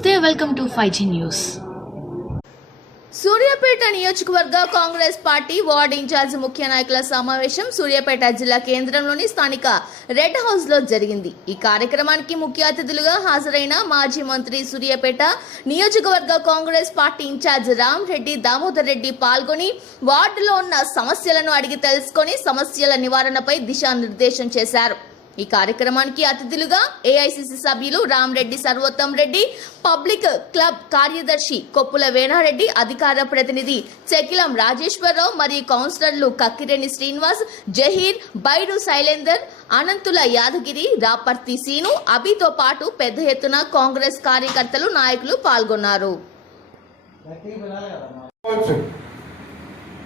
నమస్తే welcome to five G news Suryapet నియోజకవర్గ Congress party ward incharge ముఖ్య నాయకుల సమావేశం సూర్యాపేట జిల్లా కేంద్రంలోని స్థానిక రెడ్ హౌస్లో జరిగింది. ఈ కార్యక్రమానికి ముఖ్య అతిథులుగా హాజరైన మాజీ మంత్రి సూర్యాపేట నియోజకవర్గ Congress party incharge Ram Reddy Damodar Reddy పాల్గొని వార్డులో ఉన్న సమస్యలను అడిగి తెలుసుకొని సమస్యల నివారణపై దిశానిర్దేశం చేశారు. ఈ కార్యక్రమానికి అతిథులుగా ఏఐసిసి సభ్యులు రామరెడ్డి సర్వోత్తం రెడ్డి పబ్లిక్ క్లబ్ కార్యదర్శి కొప్పుల వేణారెడ్డి అధికార ప్రతినిధి చెకిలం రాజేశ్వరరావు మరియు కౌన్సిలర్లు కక్కిరెడ్డి శ్రీనివాస్ జహీర్ బైరు శైలేందర్ అనంతుల యాదగిరి రాపర్తి సీను అభితో పాటు పెద్ద ఎత్తున కాంగ్రెస్ కార్యకర్తలు నాయకులు పాల్గొన్నారు.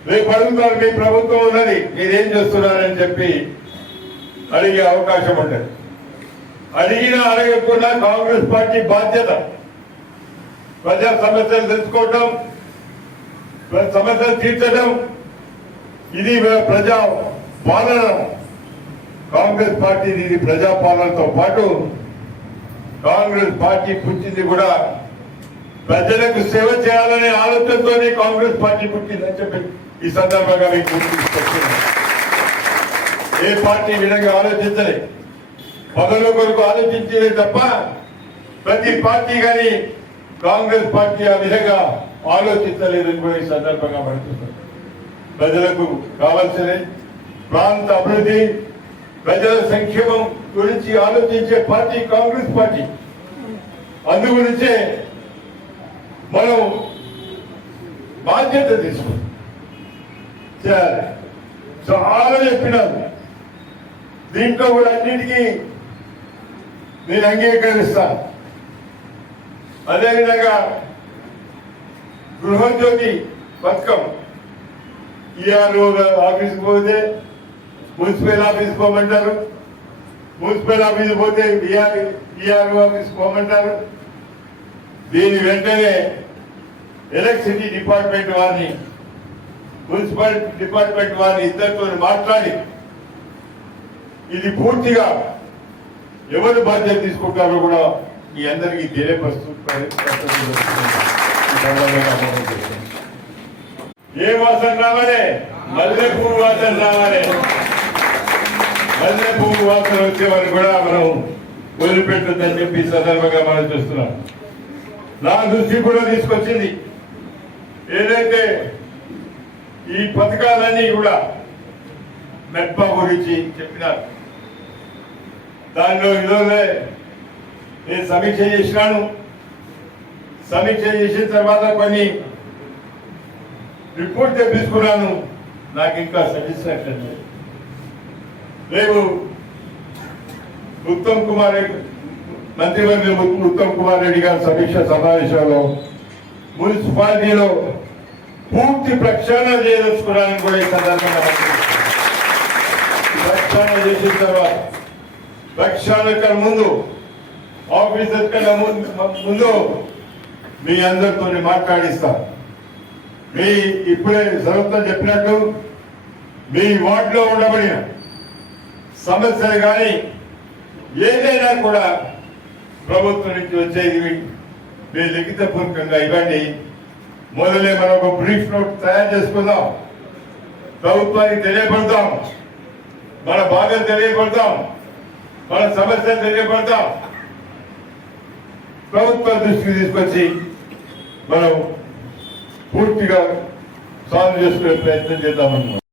రేపు అడుగుతారు మీ ప్రభుత్వం ఉన్నది. మీరేం చేస్తున్నారని చెప్పి అడిగే అవకాశం ఉంటుంది అడిగినా అడగకుండా కాంగ్రెస్ పార్టీ బాధ్యత. ప్రజా సమస్యలు తెలుసుకోవటం సమస్యలు తీర్చడం ఇది ప్రజా పాలన. కాంగ్రెస్ పార్టీ ఇది ప్రజా పాలనతో పాటు కాంగ్రెస్ పార్టీ పుట్టింది కూడా ప్రజలకు సేవ చేయాలనే ఆలోచనతోనే కాంగ్రెస్ పార్టీ పుట్టిందని చెప్పి ఈ సందర్భంగా మీకు గుర్తు ఏ పార్టీ విధంగా ఆలోచించలే? పదవుల కొరకు ఆలోచించలే తప్ప ప్రతి పార్టీ కానీ కాంగ్రెస్ పార్టీ ఆ విధంగా ఆలోచించలేదని కూడా ఈ సందర్భంగా పడుతున్నారు ప్రజలకు కావాల్సిన ప్రాంత అభివృద్ధి ప్రజల సంక్షేమం గురించి ఆలోచించే పార్టీ కాంగ్రెస్ పార్టీ. అందు గురించే మనం బాధ్యత తీసుకుంటాం చేయాలి చాలా చెప్పినారు. దీంట్లో కూడా అన్నిటికీ నేను అంగీకరిస్తాను. అదేవిధంగా గృహజ్యోతి పథకం. ఈఆర్ఓ ఆఫీస్కి పోతే మున్సిపల్ ఆఫీస్కి పోమంటారు. మున్సిపల్ ఆఫీస్కి పోతే ఈఆర్ఓ ఆఫీస్కి పోమంటారు. దీని వెంటనే ఎలక్ట్రిసిటీ డిపార్ట్మెంట్ వారిని మున్సిపల్ డిపార్ట్మెంట్ వారిని ఇద్దరితో మాట్లాడి ఇది పూర్తిగా ఎవరు బాధ్యత తీసుకుంటారో కూడా మీ అందరికీ తెలియపరుస్తూ ఏ వాసన రావాలి? మల్లె పువ్వు వాసన రావాలి. మల్లె పువ్వు వాసన వచ్చే వారు కూడా మనం వదిలిపెట్టద్దని చెప్పి సందర్భంగా మనం చూస్తున్నాం. నా దృష్టి కూడా తీసుకొచ్చింది. ఏదైతే ఈ పథకాలన్నీ కూడా మెప్ప గురించి చెప్పినారు. దానిలో ఈరోజే నేను సమీక్ష చేసినాను. సమీక్ష చేసిన తర్వాత కొన్ని రిపోర్ట్ తెప్పించుకున్నాను. నాకు ఇంకా సాటిస్ఫాక్షన్ లేదు. రేపు ఉత్తమ్ కుమార్ రెడ్డి మంత్రివర్గ ఉత్తమ్ కుమార్ రెడ్డి గారి సమీక్ష సమావేశంలో మున్సిపాలిటీలో పూర్తి ప్రక్షాళన చేయదలుచుకున్నానని కూడా ఈ సందర్భంగా ప్రక్షాళన చేసిన తర్వాత ప్రక్షాళన కన్నా ముందు ఆఫీస్ ఎక్కడ ముందు ముందు మీ అందరితో మాట్లాడిస్తా. మీ ఇప్పుడే సర్వత్వం చెప్పినట్టు మీ వార్డులో ఉండబడిన సమస్యలు కానీ ఏదైనా కూడా ప్రభుత్వం నుంచి వచ్చేది మీరు లిఖితపూర్వకంగా ఇవ్వండి. మొదలే మనం ఒక బ్రీఫ్ నోట్ తయారు చేసుకుందాం. ప్రభుత్వానికి తెలియపడతాం మన బాధలు తెలియపడతాం వాళ్ళ సమస్యలు తెలియపడతాం. ప్రభుత్వ దృష్టికి తీసుకొచ్చి మనం పూర్తిగా సాల్వ్ చేసుకునే ప్రయత్నం చేద్దామన్నాం